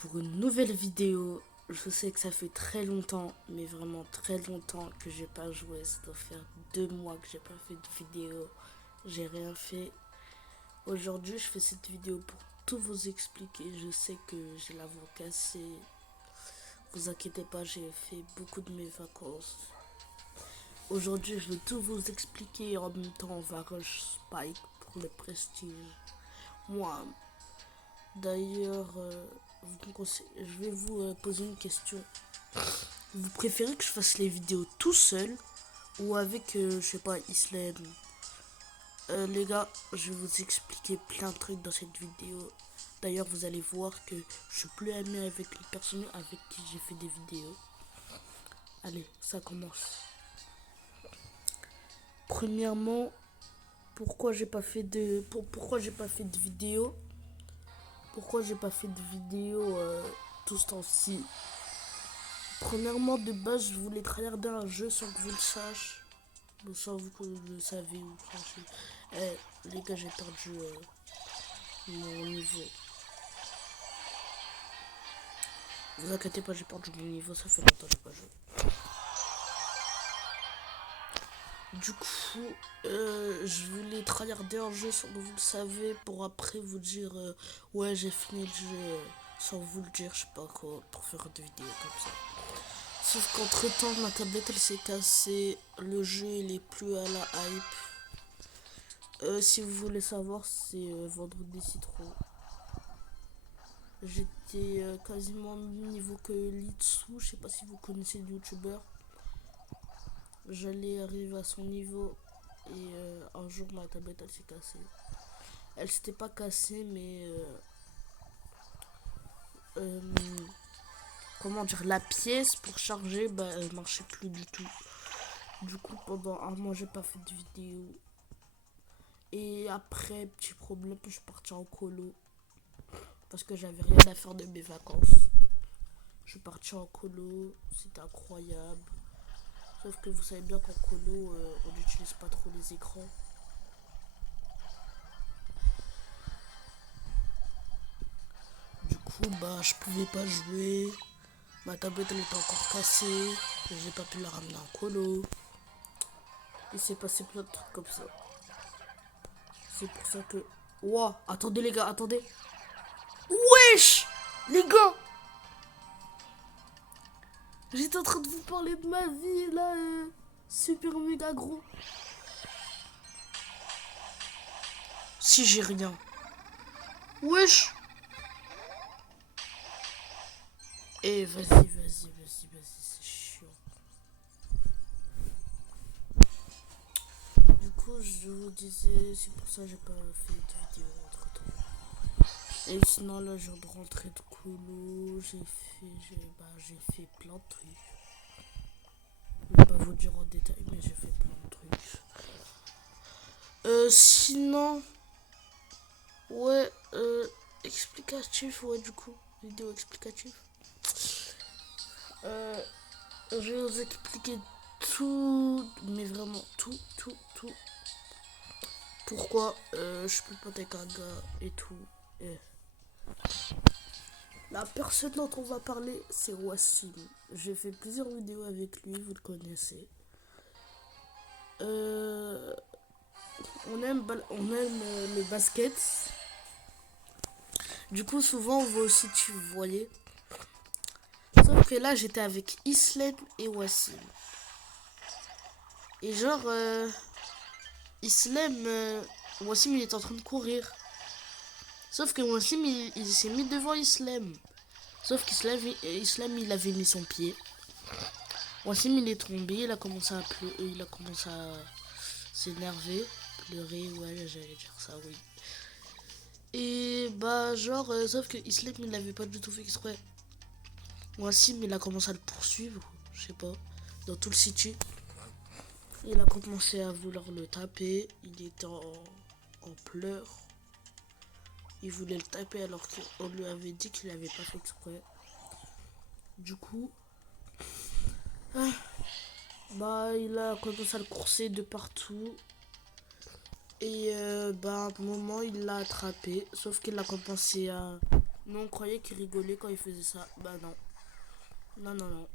Pour une nouvelle vidéo. Je sais que ça fait très longtemps, mais vraiment très longtemps que j'ai pas joué. Ça doit faire 2 mois que j'ai pas fait de vidéo. J'ai rien fait. Aujourd'hui, je fais cette vidéo pour tout vous expliquer. Je sais que j'ai la voix cassée. Vous inquiétez pas, j'ai fait beaucoup de mes vacances. Aujourd'hui, je vais tout vous expliquer et en même temps, on va rush Spike pour le prestige. Moi, d'ailleurs, je vais vous poser une question. Vous préférez que je fasse les vidéos tout seul ou avec, je sais pas, Islam? Les gars, je vais vous expliquer plein de trucs dans cette vidéo. D'ailleurs, vous allez voir que je suis plus ami avec les personnes avec qui j'ai fait des vidéos. Allez, ça commence. Premièrement, pourquoi j'ai pas fait de vidéo? Pourquoi j'ai pas fait de vidéo tout ce temps-ci? Premièrement, de base, je voulais tryharder un jeu sans que vous le sachiez. Sans vous que vous le savez ou sachiez. Les gars, j'ai perdu mon niveau. Vous inquiétez pas, j'ai perdu mon niveau, ça fait longtemps que j'ai pas joué. Du coup, je voulais tryharder un jeu sans que vous le savez pour après vous dire ouais, j'ai fini le jeu sans vous le dire, je sais pas quoi, pour faire des vidéos comme ça. Sauf qu'entre temps, ma tablette elle s'est cassée, le jeu il est plus à la hype. Si vous voulez savoir, c'est Vendredi Citron. J'étais quasiment au même niveau que Litsu, je sais pas si vous connaissez le youtubeur. J'allais arriver à son niveau et un jour ma tablette elle s'est cassée. Elle s'était pas cassée mais euh, comment dire, la pièce pour charger bah elle marchait plus du tout. Du coup pendant un mois j'ai pas fait de vidéo. Et après petit problème je suis parti en colo. Parce que j'avais rien à faire de mes vacances. Je suis parti en colo, c'était incroyable. Sauf que vous savez bien qu'en colo, on n'utilise pas trop les écrans. Du coup, bah, je pouvais pas jouer. Ma tablette, elle était encore cassée. J'ai pas pu la ramener en colo. Il s'est passé plein de trucs comme ça. C'est pour ça que... Ouah, attendez les gars, attendez. Wesh les gars, j'étais en train de vous parler de ma vie, là, super méga gros. Si j'ai rien. Wesh. Eh, vas-y, c'est chiant. Du coup, je vous disais, c'est pour ça que j'ai pas fait de vidéo entre temps. Et sinon, là, je viens de rentrer de colo, j'ai fait plein de trucs. Je vais pas vous dire en détail, mais j'ai fait plein de trucs. Sinon, ouais, explicatif, ouais, du coup, vidéo explicative. Je vais vous expliquer tout, mais vraiment tout. Pourquoi je peux pas avec un gars et tout. Et la personne dont on va parler, c'est Wassim. J'ai fait plusieurs vidéos avec lui, vous le connaissez. On aime le basket. Du coup, souvent on va aussi, tu voyais. Sauf que là, j'étais avec Islam et Wassim. Et genre, Islam, Wassim il est en train de courir. Sauf que Wassim il s'est mis devant Islam. Sauf qu'Islam il avait mis son pied. Wassim il est tombé, il a commencé à pleurer, il a commencé à s'énerver, pleurer, ouais j'allais dire ça, oui. Et bah genre, sauf que Islam il l'avait pas du tout fait exprès. Wassim il a commencé à le poursuivre, je sais pas, dans tout le city. Il a commencé à vouloir le taper, il était en pleurs. Il voulait le taper alors qu'on lui avait dit qu'il avait pas fait exprès. Du coup, bah il a commencé à le courser de partout. Et bah à un moment il l'a attrapé. Sauf qu'il a commencé à Nous on croyait qu'il rigolait quand il faisait ça. Bah non. Non, non, non.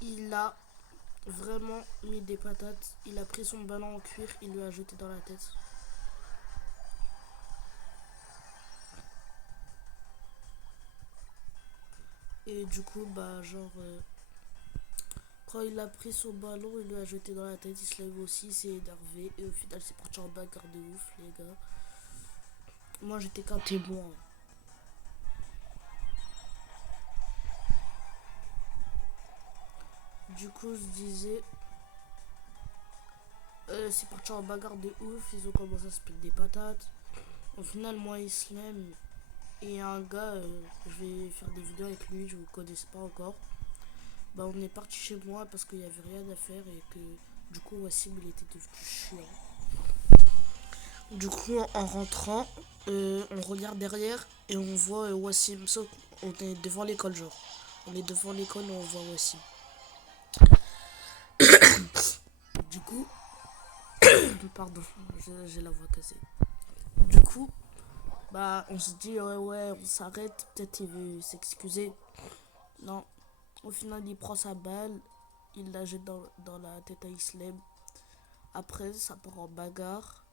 Il a vraiment mis des patates. Il a pris son ballon en cuir, il lui a jeté dans la tête. Et du coup, bah genre, quand il a pris son ballon, il lui a jeté dans la tête. Il se lève aussi, il s'est énervé. Et au final, c'est parti en bagarre de ouf, les gars. Moi, j'étais qu'un témoin. Du coup, je disais, c'est parti en bagarre de ouf. Ils ont commencé à se piquer des patates. Au final, moi, Islam et un gars, je vais faire des vidéos avec lui, je ne vous connais pas encore. Bah, on est parti chez moi parce qu'il n'y avait rien à faire et que du coup, Wassim, il était devenu chiant. Du coup, en rentrant, on regarde derrière et on voit Wassim. Sauf on est devant l'école, genre. On est devant l'école et on voit Wassim. Du coup, pardon, j'ai la voix cassée. Du coup, bah, on se dit, ouais, on s'arrête. Peut-être il veut s'excuser. Non. Au final, il prend sa balle. Il la jette dans la tête à Islam. Après, ça part en bagarre.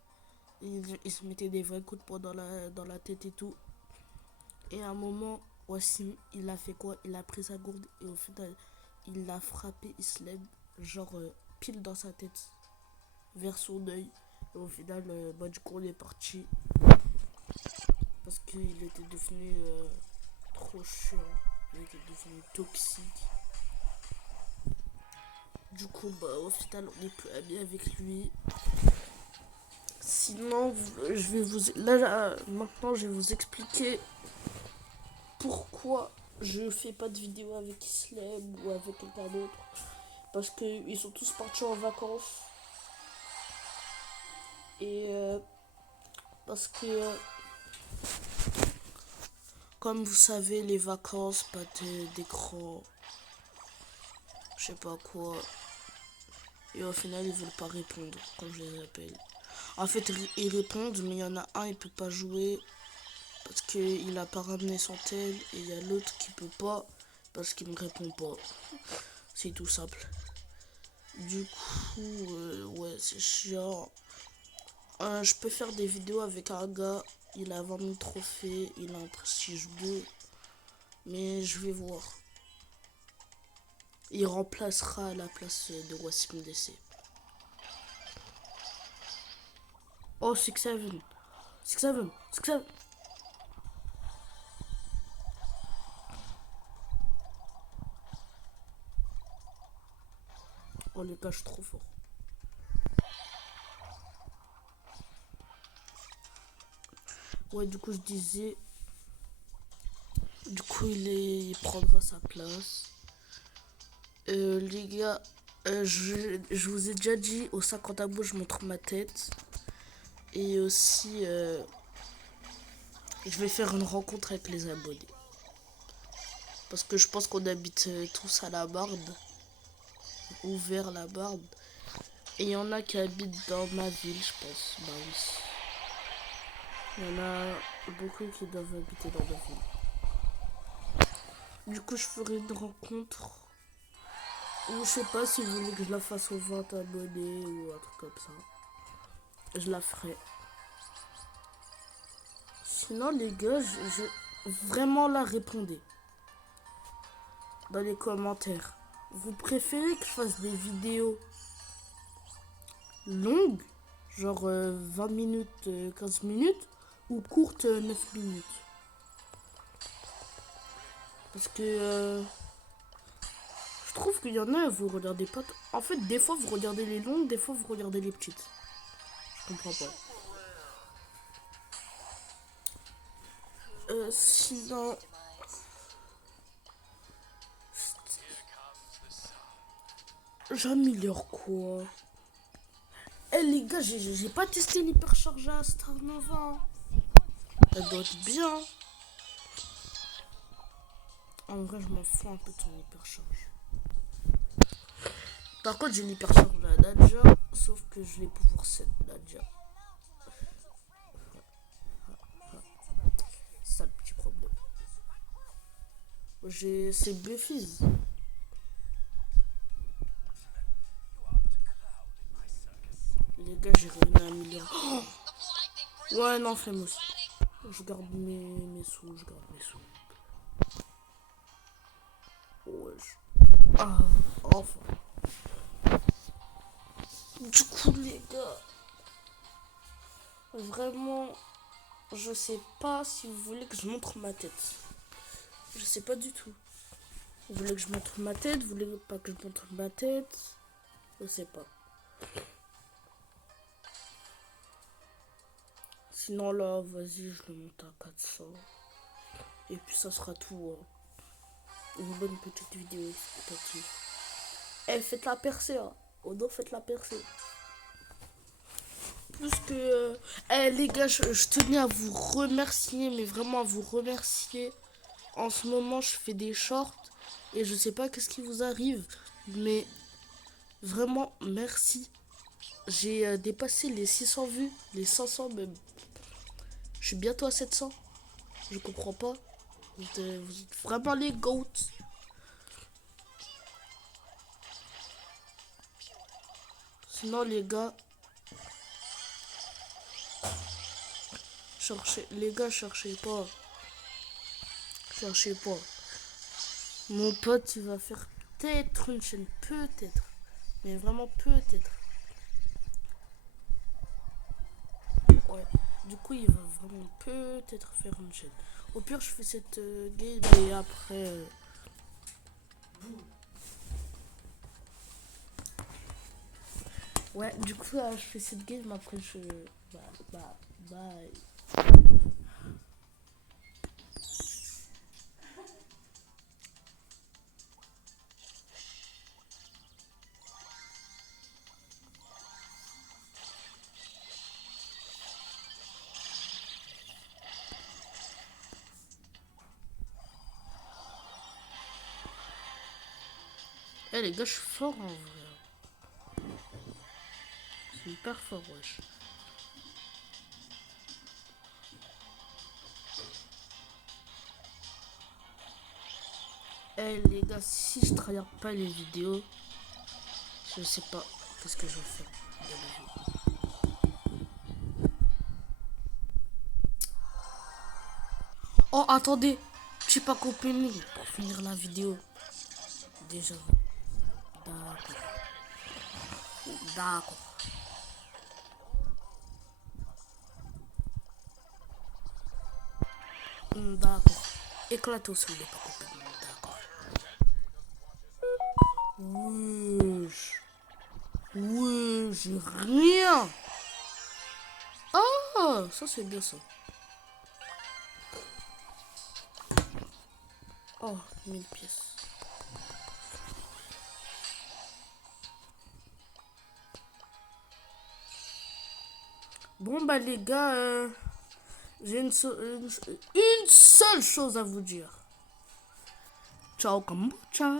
Il se mettait des vrais coups de poing dans la tête et tout. Et à un moment, Wassim, il a fait quoi? Il a pris sa gourde et au final, il a frappé Islam, genre pile dans sa tête, vers son œil. Et au final, bah, du coup, on est parti parce qu'il était devenu trop chiant. Il était devenu toxique. Du coup, bah, au final, on n'est plus amis avec lui. Sinon, je vais vous. Là, maintenant, je vais vous expliquer pourquoi je fais pas de vidéo avec Islam ou avec quelqu'un d'autre. Parce qu'ils sont tous partis en vacances. Et parce que, comme vous savez, les vacances, pas d'écran, je sais pas quoi. Et au final, ils veulent pas répondre quand je les appelle. En fait, ils répondent, mais il y en a un, il peut pas jouer parce qu'il a pas ramené son tel. Et il y a l'autre qui peut pas parce qu'il me répond pas. C'est tout simple. Du coup, ouais, c'est chiant. Je peux faire des vidéos avec un gars. Il a 20 000 trophées. Il a un prestige 2. Mais je vais voir. Il remplacera à la place de Wassim DC. Oh, 6-7. 6-7. 6-7. Oh, les gars, je suis trop fort. Ouais, du coup, je disais. Du coup, il prendra sa place. Les gars, je vous ai déjà dit, au 50 abos, je montre ma tête. Et aussi, je vais faire une rencontre avec les abonnés. Parce que je pense qu'on habite tous à la Barbe. Ou vers la Barbe. Et il y en a qui habitent dans ma ville, je pense. Bah oui. Il y en a beaucoup qui doivent habiter dans ma ville. Du coup, je ferai une rencontre. Ou je sais pas si vous voulez que je la fasse aux 20 abonnés ou un truc comme ça. Je la ferai. Sinon, les gars, vraiment la répondez. Dans les commentaires. Vous préférez que je fasse des vidéos longues, genre 20 minutes, 15 minutes, ou courtes, 9 minutes? Parce que je trouve qu'il y en a, vous regardez pas. En fait, des fois vous regardez les longues, des fois vous regardez les petites. Je comprends pas. Sinon. J'améliore quoi? Eh les gars, j'ai pas testé l'hypercharge à Star Nova. Elle doit être bien. En vrai, je m'en fous un peu de son hypercharge. Par contre, j'ai une hypercharge de la Nadja, sauf que je l'ai pouvoir 7 Nadja. C'est ça le petit problème. C'est Buffy. Les gars, j'ai réuni 1 million. Oh ouais, non, flemme aussi. Je garde mes sous, je garde mes sous. Ouais. Ah, enfin. Du coup, les gars, vraiment, je sais pas si vous voulez que je montre ma tête. Je sais pas du tout. Vous voulez que je montre ma tête? Vous voulez pas que je montre ma tête? Je sais pas. Sinon là, vas-y, je le monte à 400. Et puis ça sera tout. Une bonne petite vidéo explicative. Eh, faites la percée, hein. Oh non, faites la percée. Plus que... les gars, je tenais à vous remercier, mais vraiment à vous remercier. En ce moment, je fais des shorts et je sais pas qu'est-ce qui vous arrive, mais vraiment, merci. J'ai dépassé les 600 vues, les 500 même. Je suis bientôt à 700. Je comprends pas. Vous êtes vraiment les goats. Sinon, les gars, cherchez pas. Cherchez pas. Mon pote, il va faire peut-être une chaîne. Peut-être. Mais vraiment peut-être. Ouais. Du coup, il va vraiment peut-être faire une chaîne. Au pire, je fais cette game et après... Ouais, du coup, je fais cette game, après je... Bye. Eh les gars, je suis fort en vrai. C'est hyper fort, wesh. Eh les gars, si je travaille pas les vidéos, je sais pas qu'est-ce que je vais faire de la vie. Oh, attendez, je suis pas complément pour finir la vidéo. Déjà. D'accord. D'accord. D'accord. Éclatez au sol, les pas complètement. D'accord. Wesh. Ouais, j'ai rien. Ah, ça c'est bien ça. Oh, 1000 pièces. Bon bah les gars, j'ai une seule chose à vous dire. Ciao, kombucha.